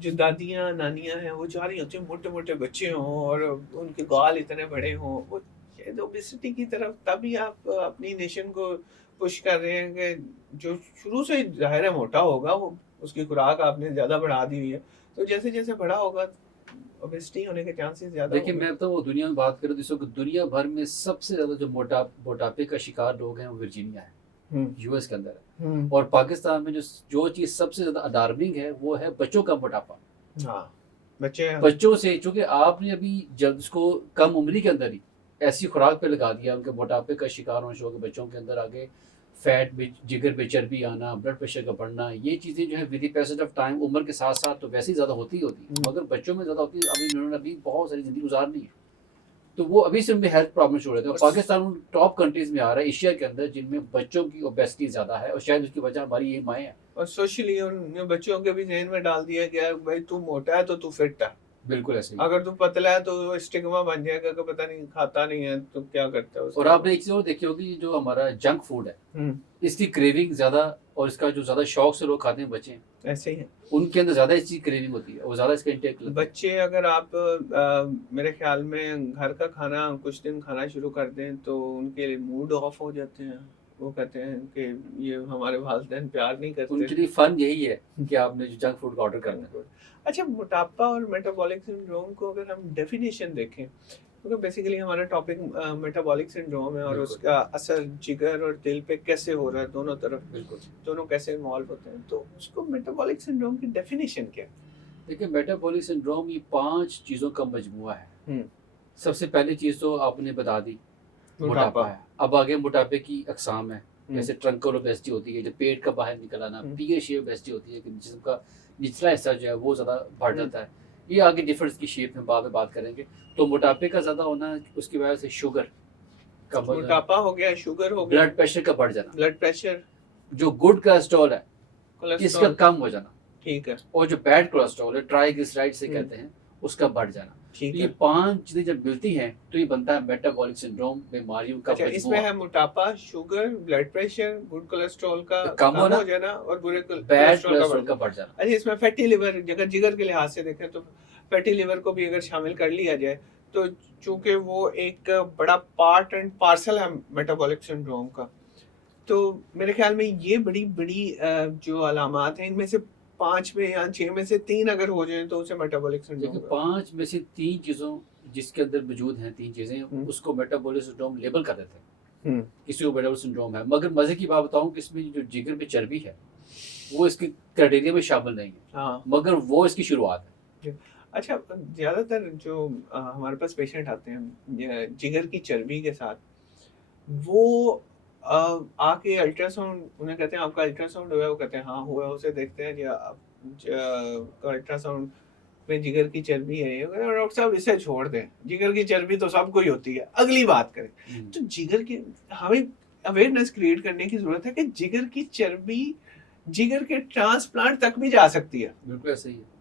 جو دادیاں نانیاں ہیں وہ چاہ رہی ہوتی ہیں موٹے موٹے بچے ہوں اور ان کے گال اتنے بڑے ہوں. وہ شاید اوبیسٹی کی طرف تبھی آپ اپنی نیشن کو پش کر رہے ہیں کہ جو شروع سے ظاہر ہے موٹا ہوگا, وہ اس کی خوراک آپ نے زیادہ بڑھا دی ہوئی ہے, تو جیسے جیسے بڑا ہوگا اوبیسٹی ہونے کے چانسز زیادہ دیکھیں ہوں گے. میں تو وہ دنیا میں بات کروں تو دنیا بھر میں سب سے زیادہ جو موٹاپے کا شکار لوگ ہیں وہ ورجینیا ہے, یو ایس کے اندر ہے. اور پاکستان میں جو چیز سب سے زیادہ الارمنگ ہے وہ ہے بچوں کا موٹاپا. ہاں بچے بچوں سے, چونکہ آپ نے ابھی جب اس کو کم عمری کے اندر ہی ایسی خوراک پہ لگا دیا ان کے موٹاپے کا شکار ہونا شروع ہو گیا, بچوں کے اندر آگے فیٹ بھی, جگر پہ چربی آنا, بلڈ پریشر کا بڑھنا, یہ چیزیں جو ہے with the passage of time عمر کے ساتھ ساتھ تو ویسے ہی زیادہ ہوتی ہی ہوتی ہے, مگر بچوں میں زیادہ ہوتی ہے. ابھی انہوں نے ابھی بہت ساری زندگی گزارنی ہے تو وہ ابھی سے ان میں ہیلتھ پرابلم شروع ہوتے ہیں. پاکستان ٹاپ کنٹریز میں آ رہا ہے ایشیا کے اندر جن میں بچوں کی اوبیسٹی زیادہ ہے, اور شاید اس کی وجہ ہماری یہ مائیں ہیں. اور سوشلی ان نے بچوں کے بھی ذہن میں ڈال دیا کہ بھائی تو موٹا ہے تو تو فٹ ہے, بالکل ایسے ہی. اگر تو پتلا ہے تو اسٹگما بن جائے گا کہ پتہ نہیں کھاتا نہیں ہے تو کیا کرتا ہے. اور آپ نے ایک چیز اور دیکھی ہوگی, جو ہمارا جنک فوڈ ہے اس کی کریونگ زیادہ, اور اس کا جو زیادہ شوق سے لوگ کھاتے ہیں بچے ایسے ہی ہیں, ان کے اندر زیادہ اس چیز کریونگ ہوتی ہے, وہ زیادہ اس کا انٹیک لیتے ہیں. بچے اگر آپ میرے خیال میں گھر کا کھانا کچھ دن کھانا شروع کر دیں تو ان کے موڈ آف ہو جاتے ہیں. وہ کہتے ہیں کہ یہ ہمارے والدین پیار نہیں کرتے. ان کے لیے فن یہی ہے کہ آپ نے جو جنک فوڈ کا آرڈر کرنا ہے. اچھا, موٹاپا اور میٹابولک سنڈروم کو اگر ہم ڈیفینیشن دیکھیں, کیونکہ بیسیکلی ہمارا ٹاپک میٹابولک سنڈروم ہے اور اس کا اثر جگر اور دل پہ کیسے ہو رہا ہے, دونوں طرف بالکل دونوں کیسے انوالو ہوتے ہیں, تو اس کو میٹابولک سنڈروم کی ڈیفینیشن کیا ہے؟ دیکھیں میٹابولک سنڈروم یہ 5 چیزوں کا مجموعہ ہے. سب سے پہلی چیز تو آپ نے بتا دی, موٹاپا ہے. اب آگے موٹاپے کی اقسام ہے, جیسے ٹرنکل اوبیسٹی ہوتی ہے جو پیٹ کا باہر نکل آنا, پیئر شیپ اوبیسٹی ہوتی ہے کہ جسم کا نچلا حصہ جو ہے وہ زیادہ بڑھ جاتا ہے. یہ آگے ڈفرنس کی شیپ میں بعد میں بات کریں گے. تو موٹاپے کا زیادہ ہونا, اس کی وجہ سے شوگر کا موٹاپا ہو گیا, شوگر ہو گیا, بلڈ پریشر کا بڑھ جانا, بلڈ پریشر, جو گڈ کولیسٹرول ہے اس کا کم ہو جانا, ٹھیک ہے, اور جو بیڈ کولیسٹرول ہے ٹرائیگلیسرائڈ سے کہتے ہیں اس کا بڑھ جانا. یہ 5 چیزیں جب ملتی ہیں تو یہ بنتا ہے میٹابولک سنڈروم, بیماریوں کا مجموعہ. اس میں ہے موٹاپا, sugar, blood pressure, good cholesterol کا کم ہو جانا اور برے بیڈ کولیسٹرول کا بڑھ جانا. اچھا, اس میں فیٹی لیور, اگر جگر کے لحاظ سے دیکھیں تو فیٹی لیور کو بھی اگر شامل کر لیا جائے تو چونکہ وہ ایک بڑا پارٹ اینڈ پارسل ہے میٹابولک سنڈروم کا, تو میرے خیال میں یہ بڑی بڑی جو علامات ہیں ان میں سے 5 میں یا 6 میں سے 3 اگر ہو جائیں تو اسے میٹابولک سنڈروم. 5 میں سے 3 چیزوں جس کے اندر موجود ہیں, 3 چیزیں, اس کو میٹابولک سنڈروم لیبل کر دیتے ہیں. کسی کو میٹابولک سنڈروم ہے, مگر مزے کی بات بتاؤں کہ اس میں جو جگر پہ چربی ہے وہ اس کے کرائٹیریا میں شامل نہیں ہے, مگر وہ اس کی شروعات ہے. اچھا, زیادہ تر جو ہمارے پاس پیشنٹ آتے ہیں جگر کی چربی کے ساتھ, وہ آ کے الٹرا ساؤنڈ, انہیں کہتے ہیں آپ کا الٹرا ساؤنڈ ہوا ہے, وہ کہتے ہیں ہاں ہوا ہے, اسے دیکھتے ہیں جی الٹرا ساؤنڈ میں جگر کی چربی ہے, ڈاکٹر صاحب اسے چھوڑ دیں, جگر کی چربی تو سب کو ہی ہوتی ہے, اگلی بات کریں. تو جگر کی ہمیں اویئرنیس کریٹ کرنے کی ضرورت ہے کہ جگر کی چربی جگر کے ٹرانسپلانٹ تک بھی جا سکتی ہے. بالکل ایسے ہی ہے.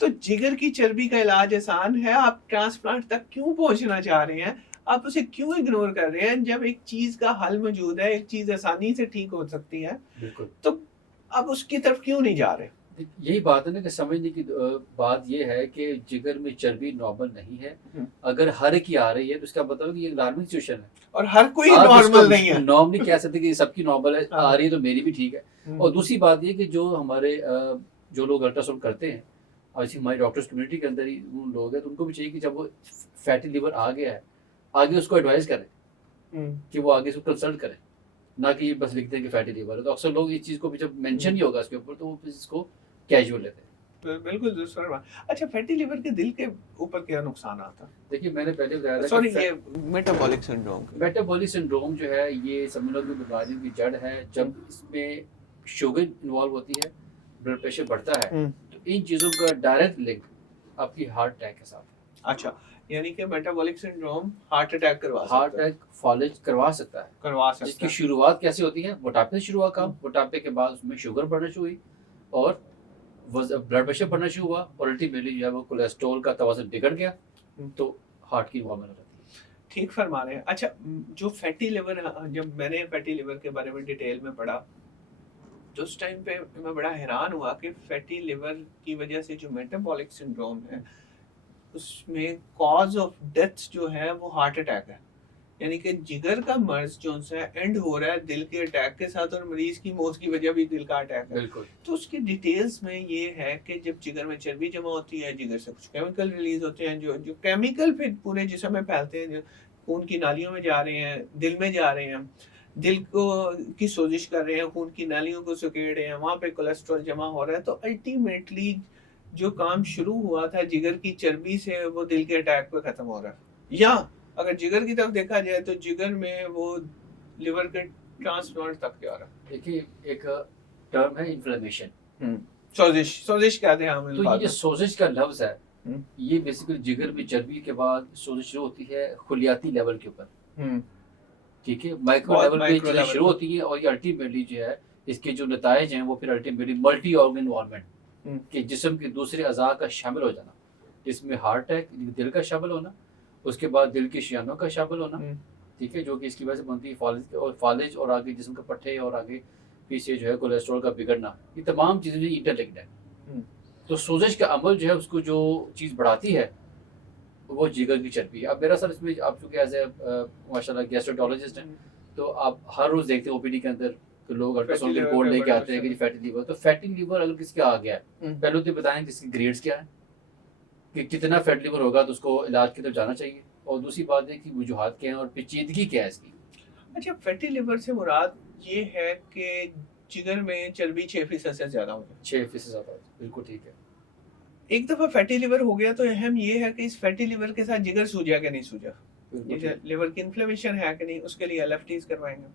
تو جگر کی چربی کا علاج آسان ہے, آپ ٹرانسپلانٹ تک کیوں پہنچنا چاہ رہے ہیں, آپ اسے کیوں اگنور کر رہے ہیں جب ایک چیز کا حل موجود ہے, ایک چیز آسانی سے ٹھیک ہو سکتی ہے, بالکل, تو آپ اس کی طرف کیوں نہیں جا رہے؟ یہی بات ہے نا کہ سمجھنے کی بات یہ ہے کہ جگر میں چربی نارمل نہیں ہے. اگر ہر ایک کی آ رہی ہے تو اس کا مطلب ہے کہ یہ نارمل سچویشن ہے, اور ہر کوئی نارمل نہیں ہے. نارملی کہہ سکتے کہ سب کی نارمل ہے, آ رہی ہے تو میری بھی ٹھیک ہے. اور دوسری بات یہ کہ جو ہمارے جو لوگ الٹرا ساؤنڈ کرتے ہیں, اور ہماری ڈاکٹرس کمیونٹی کے اندر ہی لوگ ہیں, تو ان کو بھی چاہیے کہ جب وہ فیٹی لیور آ گیا ہے آگے اس کو ایڈوائز کریں کہ وہ آگے اس کو کنسلٹ کریں, نہ کہ یہ بس لکھتے ہیں کہ فیٹی لیور ہے. تو اکثر لوگ اس چیز کو بھی جب مینشن ہی ہوگا اس کے اوپر تو وہ اس کو کیجول لیتے ہیں. بالکل درست فرمایا. اچھا, فیٹی لیور کے دل کے اوپر کیا نقصانات ہیں؟ دیکھیے میں نے پہلے بتایا تھا سوری, یہ میٹابولک سنڈروم, میٹابولک سنڈروم جو ہے یہ سمجھ لو کہ بیماریوں کی جڑ ہے. جب اس میں شوگر انوالو ہوتی ہے, بلڈ پریشر بڑھتا ہے, تو ان چیزوں کا ڈائریکٹ لنک آپ کی ہارٹ اٹیک کے ساتھ. اچھا, یعنی کہ میٹابولک سنڈروم ہارٹ اٹیک کروا سکتا ہے. جس کی شروعات کیسے ہوتی ہے, موٹاپے سے شروع ہوا کام, موٹاپے کے بعد اس میں شوگر بڑھنا شروع ہوئی اور بلڈ پریشر بڑھنا شروع ہوا, اور الٹیمیٹلی جو ہے وہ کولیسٹرول کا توازن بگڑ گیا تو ہارٹ کی وبا رہتی ہے. ٹھیک فرما رہے ہیں. اچھا, جو فیٹی لیور, جب میں نے فیٹی لیور کے بارے میں ڈیٹیل میں پڑھا تو اس ٹائم پہ میں بڑا حیران ہوا کہ فیٹی لیور کی وجہ سے جو میٹابولک سنڈروم ہے اس میں کاز آف ڈیتھ جو ہے وہ ہارٹ اٹیک ہے، یعنی کہ جگر کا مرض جو ہے اینڈ ہو رہا ہے دل کے اٹیک کے ساتھ، اور مریض کی موت کی وجہ بھی دل کا اٹیک ہے۔ بالکل تو اس کی ڈیٹیلز میں یہ ہے کہ جب جگر میں چربی جمع ہوتی ہے، جگر سے کچھ کیمیکل ریلیز ہوتے ہیں جو کیمیکل پھر پورے جسم میں پھیلتے ہیں، جو خون کی نالیوں میں جا رہے ہیں، دل میں جا رہے ہیں، دل کو کی سوزش کر رہے ہیں، خون کی نالیوں کو سکیڑ رہے ہیں، وہاں پہ کولیسٹرول جمع ہو رہا ہے۔ تو الٹیمیٹلی جو کام شروع ہوا تھا جگر کی چربی سے وہ دل کے اٹیک پہ ختم ہو رہا ہے۔ یا اگر جگر کی طرف دیکھا جائے تو جگر میں وہ لیور کے ٹرانسپلانٹ تک جا رہا ہے۔ دیکھیے ایک ٹرم ہے انفلیمیشن، سوزش کہتے ہیں ہم۔ تو یہ جو سوزش کا لفظ ہے یہ بیسیکلی جگر میں چربی کے بعد سوزش شروع ہوتی ہے خلیاتی لیول کے اوپر، ٹھیک ہے، مائکرو لیول پہ چیزیں شروع ہوتی ہیں، اور یہ الٹیمیٹلی جو ہے اس کے جو نتائج ہیں وہ پھر الٹیمیٹلی ملٹی آرگن انوالومنٹ کہ جسم کے دوسرے اعضاء کا شامل ہو جانا، جس میں ہارٹ اٹیک دل کا شامل ہونا، اس کے بعد دل کی شریانوں کا شامل ہونا، ٹھیک ہے، جو کہ اس کی وجہ سے بنتی ہے فالج، اور آگے جسم کا پٹھے، اور آگے پیچھے جو ہے کولیسٹرول کا بگڑنا، یہ تمام چیزیں جو انٹر لنکڈ ہیں۔ تو سوزش کا عمل جو ہے اس کو جو چیز بڑھاتی ہے وہ جگر کی چربی ہے۔ اب میرا سر اس میں آپ چونکہ ایز اے ماشاء اللہ گیسٹروانٹرولوجسٹ ہیں، تو آپ ہر روز دیکھتے ہیں او پی ڈی کے اندر کہ لوگ الٹراساؤنڈ رپورٹ لے کے آتے ہیں کہ جی فیٹی لیور۔ تو فیٹی لیور اگر کسی کا آ گیا ہے، پہلے تو بتائیں کہ اس کی گریڈز کیا ہیں، کہ کتنا فیٹ لیور ہوگا تو اس کو علاج کی طرف جانا چاہیے، اور دوسری بات ہے کہ وجوہات کیا ہیں اور پیچیدگی کیا ہے اس کی۔ اچھا، فیٹی لیور سے مراد یہ ہے کہ جگر میں چربی 6% سے زیادہ ہو جائے۔ 6% زیادہ، بالکل ٹھیک ہے۔ ایک دفعہ فیٹی لیور ہو گیا تو اہم یہ ہے کہ اس فیٹی لیور کے ساتھ جگر سوجا کہ نہیں سوجا، لیور کی انفلیمیشن ہے کہ نہیں، اس کے لیے ایل ایف ٹیز کروائیں گے۔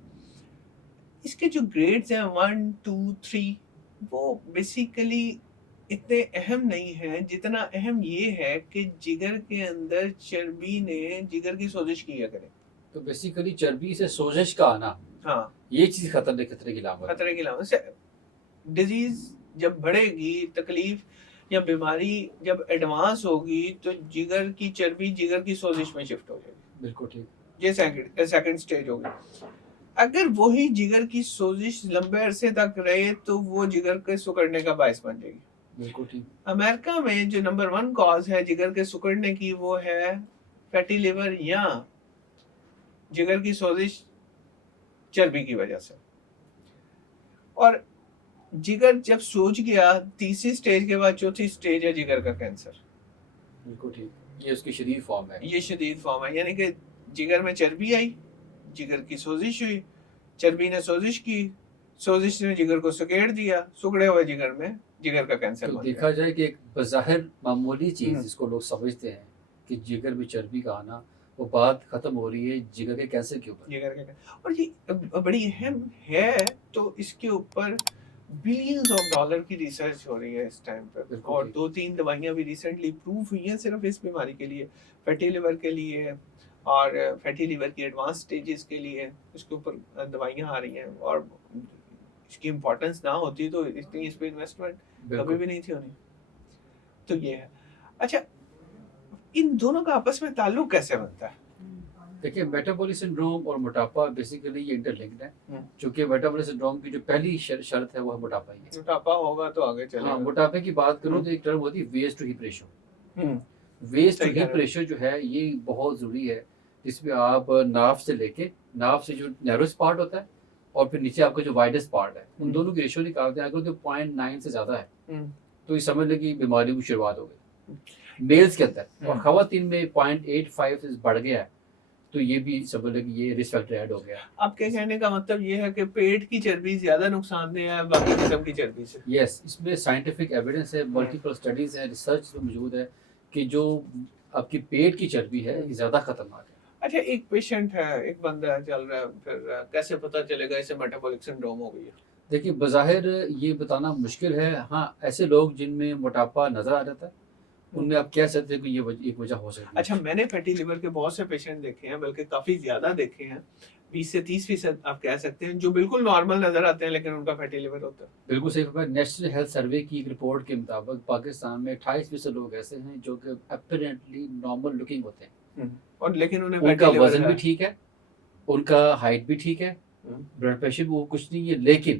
اس کے جو گریڈز ہیں 1 2 3 وہ بیسیکلی اتنے اہم نہیں ہیں جتنا اہم یہ ہے کہ جگر کے اندر چربی نے جگر کی سوزش کیا کرے۔ تو بیسیکلی چربی سے سوزش کا آنا، ہاں، یہ چیز خطرے کی علامت ہے۔ خطرے کی علامت سے ڈیزیز جب بڑھے گی، تکلیف یا بیماری جب ایڈوانس ہوگی تو جگر کی چربی جگر کی سوزش میں شفٹ ہو جائے گی۔ بالکل ٹھیک، یہ سیکنڈ سٹیج ہوگی۔ اگر وہی جگر کی سوزش لمبے عرصے تک رہے تو وہ جگر کے سکڑنے کا باعث بن جائے گی۔ بالکل ٹھیک۔ امریکہ میں جو نمبر 1 کاز ہے جگر کے سکڑنے کی وہ ہے فیٹی لیور یا جگر کی سوزش چربی کی وجہ سے۔ اور جگر جب سوج گیا، تیسری سٹیج کے بعد چوتھی سٹیج ہے جگر کا کینسر۔ بالکل ٹھیک، یہ اس کی شدید فارم ہے۔ یہ شدید فارم ہے، یعنی کہ جگر میں چربی آئی، جگر کی سوزش ہوئی، چربی نے سوزش کی، سوزش نے جگر کو سکیڑ دیا، سکڑے ہوئے جگر میں جگر کا کینسر تو بن گیا۔ دیکھا جائے کہ ایک بظاہر معمولی چیز جس کو لوگ سمجھتے ہیں کہ جگر میں چربی کا آنا، وہ بات ختم ہو رہی ہے جگر کے کینسر کے اوپر۔ جگر کے، اور یہ بڑی اہم ہے، تو اس کے اوپر بلینز آف ڈالر کی ریسرچ ہو رہی ہے اس ٹائم پہ، اور 2-3 دوائیاں بھی ریسنٹلی پروو ہوئی ہیں صرف اس بیماری کے لیے، فیٹی لیور کے لیے، اور فیٹی لیور کی ایڈوانس سٹیجز کے لیے اس کے اوپر دوائیاں آ رہی ہیں۔ اور اس کی امپورٹنس نہ ہوتی تو اتنی اس پہ انویسٹمنٹ کبھی بھی نہیں تھی ہونی۔ تو یہ ہے۔ اچھا، ان دونوں کا آپس میں تعلق کیسے بنتا ہے؟ دیکھیے میٹابولک سنڈروم اور موٹاپا بیسیکلی یہ انٹر لنکڈ ہے، چونکہ میٹابولک سنڈروم کی جو پہلی شرط ہے وہ موٹاپا ہی ہے۔ موٹاپا ہوگا تو آگے چلے گا۔ ہاں، موٹاپے کی بات کروں تو ایک ٹرم ہوتی ہے waist to hip ratio. Waist to hip ratio جو ہے یہ بہت ضروری ہے، جس میں آپ ناف سے لے کے، ناف سے جو نیروس پارٹ ہوتا ہے اور پھر نیچے آپ کا جو وائڈسٹ پارٹ ہے، ان دونوں کی ریشو نکالتے ہیں۔ اگر تو 0.9 سے زیادہ ہے تو یہ سمجھ لیں کہ بیماریوں کی شروعات ہو گئی میلز کے اندر، اور خواتین میں 0.85 سے بڑھ گیا ہے تو یہ بھی سمجھ لیں کہ یہ رسک فیکٹر ایڈ ہو گیا۔ آپ کے کہنے کا مطلب یہ ہے کہ پیٹ کی چربی زیادہ نقصان دہ ہے باقی جسم کی چربی سے؟ یس، اس میں سائنٹیفک ایویڈنس ہے، ملٹیپل اسٹڈیز ہیں، ریسرچ موجود ہے کہ جو آپ کی پیٹ کی چربی ہے یہ زیادہ خطرناک ہے۔ اچھا، ایک پیشنٹ ہے، ایک بندہ چل رہا ہے، پھر کیسے پتہ چلے گا اسے میٹابولک سنڈروم ہو گئی ہے؟ دیکھیے بظاہر یہ بتانا مشکل ہے، ہاں ایسے لوگ جن میں موٹاپا نظر آ جاتا ہے ان میں آپ کہہ سکتے ہیں کہ یہ ایک وجہ ہو سکتی ہے۔ اچھا، میں نے فیٹی لیور کے بہت سے پیشنٹ دیکھے ہیں، بلکہ کافی زیادہ دیکھے ہیں، 20 سے 30% آپ کہہ سکتے ہیں، جو بالکل نارمل نظر آتے ہیں لیکن ان کا فیٹی لیور ہوتا ہے۔ بالکل صحیح فرمایا۔ نیشنل ہیلتھ سروے کی ایک رپورٹ کے مطابق پاکستان میں 28% لوگ ایسے ہیں جو کہ اپیرنٹلی نارمل لکنگ ہوتے ہیں، اور لیکن انہیں ان کا فیٹی لیور وزن بھی ٹھیک ہے، ان کا ہائٹ بھی ٹھیک ہے، بلڈ پریشر بھی وہ کچھ نہیں ہے، لیکن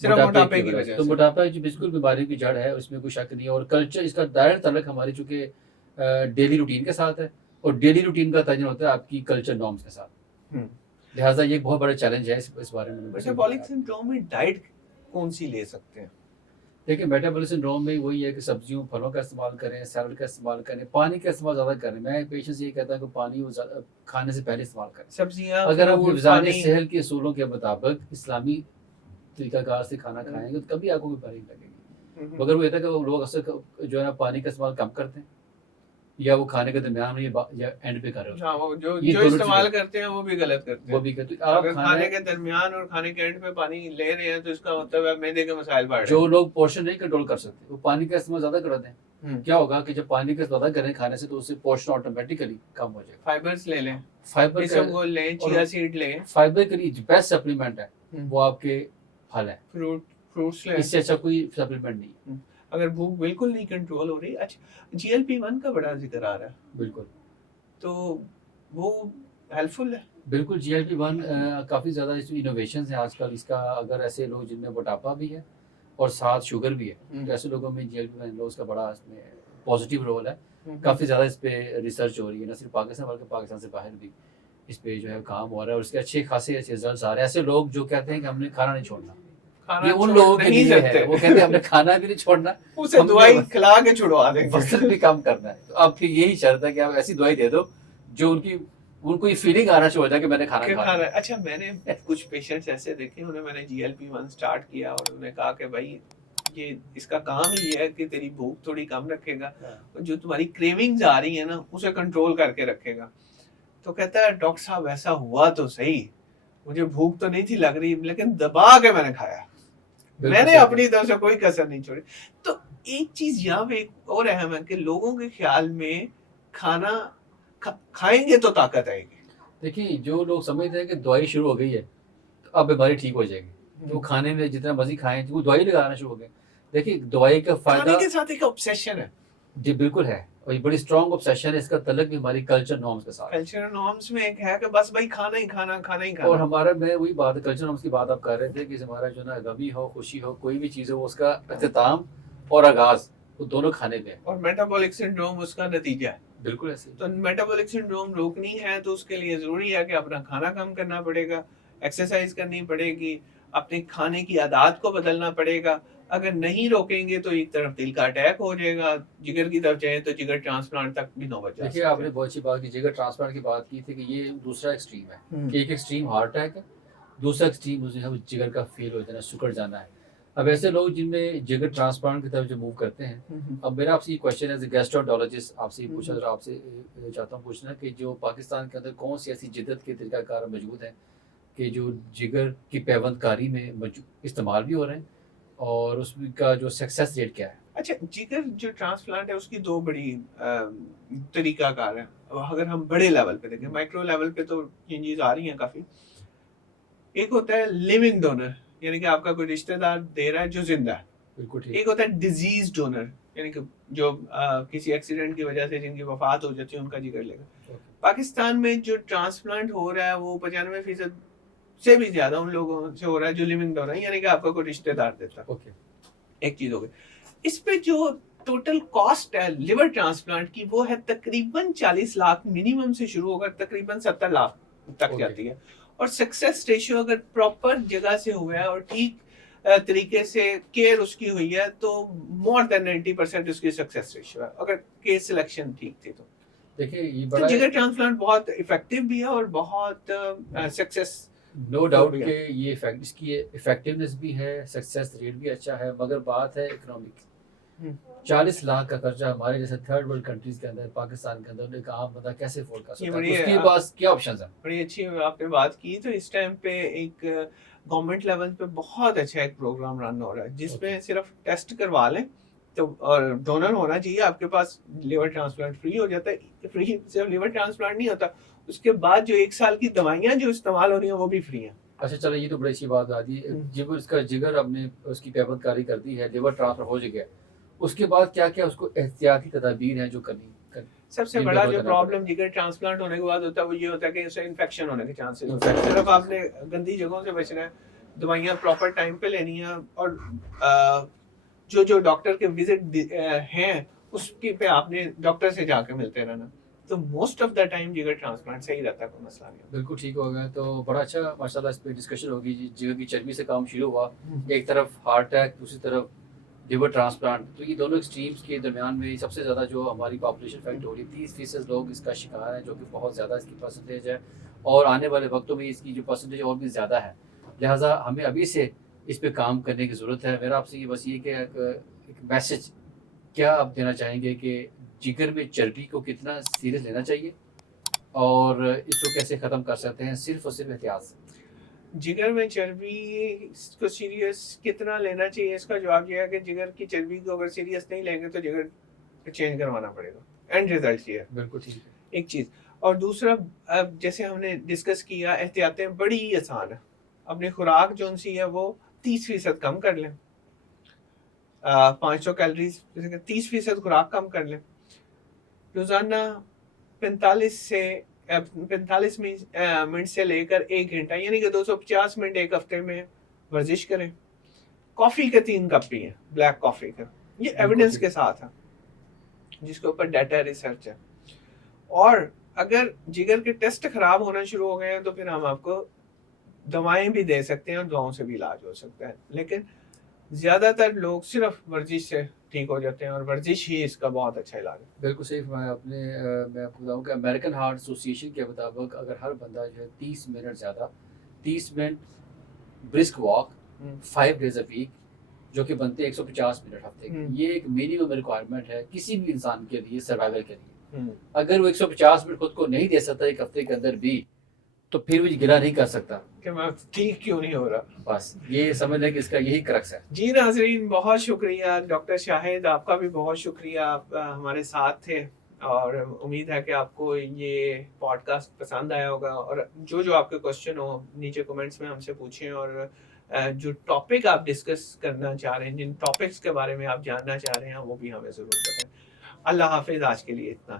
صرف موٹاپے کی وجہ تو سے. موٹاپا جو بالکل بیماری کی جڑ ہے اس میں کوئی شک نہیں ہے. اور کلچر اس کا دائرہ تعلق ہماری چونکہ ڈیلی روٹین کے ساتھ ہے اور ڈیلی روٹین کا تعین ہوتا ہے آپ کی کلچر نارمس کے ساتھ. لہٰذا یہ ایک بہت بڑا چیلنج ہے اس بارے میں. میٹابولک سنڈروم میں ڈائٹ کون سی لے سکتے ہیں؟ دیکھیں میٹابولک سنڈروم میں وہی ہے کہ سبزیوں پھلوں کا استعمال کریں, سیلڈ کا استعمال کریں, پانی کا استعمال زیادہ کریں. میں پیشنٹ سے یہ کہتا ہوں کہ پانی وہ کھانے سے پہلے استعمال کریں. سبزیاں اگر آپ غذائی صحت کے اصولوں کے مطابق اسلامی طریقہ کار سے کھانا کھائیں گے تو کبھی آپ کو کوئی پرہیز لگے گی. مگر وہ یہ تھا کہ وہ لوگ اکثر جو ہے نا پانی کا استعمال کم کرتے ہیں یا وہ کھانے کے درمیان میں یا اینڈ پہ کر رہے ہوتے ہیں. جو استعمال کرتے ہیں وہ بھی غلط کرتے ہیں. وہ بھی کرتے ہیں. آپ کھانے کے درمیان اور کھانے کے اینڈ پہ پانی لے رہے ہیں تو اس کا مطلب ہے معدے کے مسائل بڑھ رہے ہیں. جو لوگ پورشن نہیں کنٹرول کر سکتے وہ پانی کا استعمال زیادہ کر دیں. کیا ہوگا کہ جب پانی کا استعمال کریں کھانے سے تو اس سے پورشن آٹومیٹکلی کم ہو جائے گا. فائبرز لے لیں, فائبر اسبگول لیں, چیا سیڈ لیں. فائبر کے لیے بیسٹ سپلیمنٹ ہے وہ آپ کے پھل ہیں, فروٹس لیں. اس سے اچھا کوئی سپلیمنٹ نہیں ہے. اگر بھوک بالکل نہیں کنٹرول ہو رہی. اچھا GLP-1 کا بڑا ذکر آ رہا ہے. بالکل تو وہ ہیلپ فل ہے. بالکل GLP-1 کافی زیادہ اس میں انوویشنز ہیں آج کل. اس کا اگر ایسے لوگ جن میں موٹاپا بھی ہے اور ساتھ شوگر بھی ہے تو ایسے لوگوں میں GLP-1 لوز کا بڑا اس میں پازیٹیو رول ہے. کافی زیادہ اس پہ ریسرچ ہو رہی ہے نہ صرف پاکستان بلکہ پاکستان سے باہر بھی اس پہ جو ہے کام ہو رہا ہے اور اس کے اچھے خاصے ریزلٹس آ رہے ہیں. ایسے لوگ جو کہتے ہیں کہ ہم نے کھانا نہیں چھوڑنا, یہ ان لوگوں کے لیے ہے. وہ کہتے ہیں ہم نے کھانا بھی نہیں چھوڑنا, اسے دوائی کھلا کے چھڑوا دیں گے, وزن بھی کم کرنا ہے. تو اب پھر یہی شرط ہے کہ آپ ایسی دوائی دے دو جو ان کو یہ فیلنگ آنا شروع ہو جائے کہ میں نے کھانا کھانا. اچھا میں نے کچھ پیشنٹس ایسے دیکھے انہیں میں نے GLP-1 سٹارٹ کیا اور انہوں نے کہا کہ بھائی یہ اس کا کام ہی ہے کہ تیری بھوک تھوڑی کم رکھے گا, جو تمہاری کریونگز آ رہی ہیں نا اسے کنٹرول کر کے رکھے گا. تو کہتا ہے ڈاکٹر صاحب ایسا ہوا تو صحیح, مجھے بھوک تو نہیں تھی لگ رہی لیکن دبا کے میں نے کھایا, میں نے اپنی طرف سے کوئی کسر نہیں چھوڑی. تو ایک چیز یہاں پہ ایک اور اہم ہے کہ لوگوں کے خیال میں کھانا کھائیں گے تو طاقت آئے گی. دیکھیں جو لوگ سمجھتے ہیں کہ دوائی شروع ہو گئی ہے تو اب بیماری ٹھیک ہو جائے گی, تو کھانے میں جتنا مزید کھائیں وہ دوائی لگانا شروع ہو گئے. دیکھیں دوائی کا فائدہ کھانے کے ساتھ ایک obsession ہے. جی بالکل ہے, اور یہ بڑی اسٹرانگ obsession ہے. اس کا تعلق بھی ہماری کلچر نارمس کے ساتھ. کلچر نارمس میں ایک ہے کہ بس بھائی کھانا ہی کھانا, کھانا ہی کھانا. اور ہمارا میں وہی بات کلچر نارمس کی بات آپ کر رہے تھے کہ ہمارا جو نا غمی ہو خوشی ہو کوئی بھی چیز ہو اس کا اختتام اور آغاز وہ دونوں کھانے پہ. اور میٹابولک سنڈروم اس کا نتیجہ ہے. بالکل ایسے. تو میٹابولک سنڈروم روکنی ہے تو اس کے لیے ضروری ہے کہ اپنا کھانا کم کرنا پڑے گا, ایکسرسائز کرنی پڑے گی, اپنے کھانے کی عادات کو بدلنا پڑے گا. اگر نہیں روکیں گے تو ایک طرف دل کا اٹیک ہو جائے گا, جگر کی طرف جائیں تو جگر ٹرانسپلانٹ تک بھی نوبت جا سکتی ہے. دیکھیے آپ نے بہت اچھی بات کی, جگر ٹرانسپلانٹ کی بات کی تھی کہ یہ دوسرا ایکسٹریم ہے. ایک ایکسٹریم ہارٹ اٹیک ہے, دوسرا ایکسٹریم جگر کا فیل ہو جانا, سکڑ جانا ہے. اب ایسے لوگ جن میں جگر ٹرانسپلانٹ کی طرف جو موو کرتے ہیں, اب میرا آپ سے یہ کوشچن ہے گیسٹرونٹالوجسٹ آپ سے یہ پوچھا, آپ سے چاہتا ہوں پوچھنا کہ جو پاکستان کے اندر کون سی ایسی جدت کے طریقہ کار موجود ہیں کہ جو جگر کی پیوند کاری میں استعمال بھی ہو رہے ہیں اور اس کا جو سکسیس ریٹ کیا ہے؟ اچھا جگر جو ٹرانسپلانٹ ہے اس کی دو بڑی طریقہ کار ہیں. اگر ہم بڑے لیول پہ دیکھیں, مائکرو لیول پہ تو چینجز آ رہی ہیں کافی. ایک ہوتا ہے لیونگ ڈونر, یعنی کہ آپ کا کوئی رشتہ دار دے رہا ہے جو زندہ ہے. بالکل ٹھیک. ایک ہوتا ہے ڈیزیز ڈونر, یعنی کہ جو کسی ایکسیڈنٹ کی وجہ سے جن کی وفات ہو جاتی ہے ان کا جگر لے گا. پاکستان میں جو ٹرانسپلانٹ ہو رہا ہے وہ 95% سے بھی زیادہ ان لوگوں سے ہو رہا ہے جو لیونگ ڈونر ہے, یعنی کہ آپ کا کوئی رشتہ دار دیتا ہے. ایک چیز ہو گئی. اس پہ جو ٹوٹل کاسٹ ہے لیور ٹرانسپلانٹ کی وہ ہے تقریباً 40 لاکھ منیمم سے شروع ہو کر تقریباً 70 لاکھ تک جاتی ہے. اور سکسیس ریشیو اگر پراپر جگہ سے ہوا ہے اور ٹھیک طریقے سے کیئر اس کی ہوئی ہے تو مور دین 90% اس کی سکسیس ریشیو ہے, اگر کیس سلیکشن ٹھیک تھی تو. دیکھیں یہ بڑا جگر ٹرانسپلانٹ بہت افیکٹو بھی ہے اور بہت سکسیس, نو ڈاؤٹ کہ یہ اس کی افیکٹونیس بھی ہے, سکسیس ریٹ بھی اچھا ہے, مگر بات ہے اکنامک. 40 لاکھ کا خرچہ ہمارے جیسے تھرڈ ورلڈ کنٹریز کے اندر, پاکستان کے اندر ایک عام بندہ کیسے افورڈ کر سکتا ہے؟ اس کے پاس کیا آپشنز ہیں؟ بڑی اچھی آپ نے بات کی. تو اس ٹائم پہ ایک گورنمنٹ لیول پہ بہت اچھا ایک پروگرام رن ہو رہا ہے جس میں صرف ٹیسٹ کروا لیں تو, اور ڈونر ہونا چاہیے آپ کے پاس, لیور ٹرانسپلانٹ فری ہو جاتا ہے. فری صرف لیور ٹرانسپلانٹ نہیں ہوتا, اس کے بعد جو 1 سال کی دوائیاں جو استعمال ہو رہی ہیں وہ بھی فری ہیں. اچھا چلو یہ تو بڑی اچھی بات آ دی. جب اس کا جگر آپ نے اس کی پیوند کاری کر دی ہے, لیور ٹرانسفر ہو گیا, اس کے بعد کیا کیا اس کو احتیاطی تدابیر ہیں جو کرنی؟ سب سے بڑا جو پرابلم جگر ٹرانسپلانٹ ہونے کے بعد ہوتا ہے وہ یہ ہوتا ہے کہ اسے انفیکشن ہونے کے چانسز ہوتے ہیں. صرف آپ نے گندی جگہوں سے بچنا ہے, دوائیاں پراپر ٹائم پہ لینی ہیں, اور جو ڈاکٹر کے وزٹ ہیں اس کی پہ آپ نے ڈاکٹر سے جا کے ملتے رہنا, تو موسٹ آف دا ٹائم جگر ٹرانسپلانٹ صحیح رہتا ہے, کوئی مسئلہ نہیں. بالکل ٹھیک ہو گیا. تو بڑا اچھا ماشاء اللہ اس پہ ڈسکشن ہوگی. جگر کی چربی سے کام شروع ہوا, ایک طرف ہارٹ اٹیک, دوسری طرف لیور ٹرانسپلانٹ. تو یہ دونوں ایکسٹریمس کے درمیان میں سب سے زیادہ جو ہماری پاپولیشن افیکٹ ہو رہی ہے, 30% لوگ اس کا شکار ہیں, جو کہ بہت زیادہ اس کی پرسنٹیج ہے, اور آنے والے وقتوں میں اس کی جو پرسنٹیج اور بھی زیادہ ہے. لہٰذا ہمیں ابھی سے اس پہ کام کرنے کی ضرورت ہے. میرا آپ سے یہ بس یہ کہ ایک میسج کیا آپ دینا چاہیں گے کہ جگر میں چربی کو کتنا سیریس لینا چاہیے اور اس کو کیسے ختم کر سکتے ہیں صرف اور صرف احتیاط سے؟ جگر میں چربی کو سیریس کتنا لینا چاہیے, اس کا جواب یہ ہے کہ جگر کی چربی کو اگر سیریس نہیں لیں گے تو جگر چینج کروانا پڑے گا. اینڈ ریزلٹ یہ ہے. بالکل ٹھیک ہے. ایک چیز, اور دوسرا اب جیسے ہم نے ڈسکس کیا, احتیاطیں بڑی آسان ہیں. اپنی خوراک جو سی ہے وہ 30% کم کر لیں, 500 کیلریز 30% خوراک کم کر لیں. روزانہ 45 منٹ سے لے کر 1 گھنٹہ یعنی کہ 250 منٹ ایک ہفتے میں ورزش کریں. کافی کے 3 کپ پئیں, بلیک کافی کا, یہ ایویڈنس کے ساتھ ہے جس کے اوپر ڈیٹا ریسرچ ہے. اور اگر جگر کے ٹیسٹ خراب ہونا شروع ہو گئے ہیں تو پھر ہم آپ کو دوائیں بھی دے سکتے ہیں اور دواؤں سے بھی علاج ہو سکتا ہے, لیکن زیادہ تر لوگ صرف ورزش سے ٹھیک ہو جاتے ہیں, اور ورزش ہی اس کا بہت اچھا علاج ہے. بالکل صحیح فرمایا آپ نے. میں آپ کو بتاؤں کہ امریکن ہارٹ ایسوسیشن کے مطابق اگر ہر بندہ جو ہے 30 minute brisk walk 5 days a week, جو کہ بنتے ہیں 150 منٹ ہفتے کے, یہ ایک منیمم ریکوائرمنٹ ہے کسی بھی انسان کے لیے سروائیول کے لیے. اگر وہ 150 منٹ خود کو نہیں دے سکتا ایک ہفتے کے اندر بھی, تو پھر وہ گلا نہیں کر سکتا کہ میں ٹھیک کیوں نہیں ہو رہا. بس یہ سمجھ لیں کہ اس کا یہی کرکس ہے. جی ناظرین, بہت شکریہ. ڈاکٹر شاہد آپ کا بھی بہت شکریہ, آپ ہمارے ساتھ تھے, اور امید ہے کہ آپ کو یہ پوڈ کاسٹ پسند آیا ہوگا. اور جو آپ کے کوشچن ہو نیچے کمنٹس میں ہم سے پوچھیں, اور جو ٹاپک آپ ڈسکس کرنا چاہ رہے ہیں, جن ٹاپکس کے بارے میں آپ جاننا چاہ رہے ہیں, وہ بھی ہمیں ضرور بتائیں. اللہ حافظ. آج کے لیے اتنا.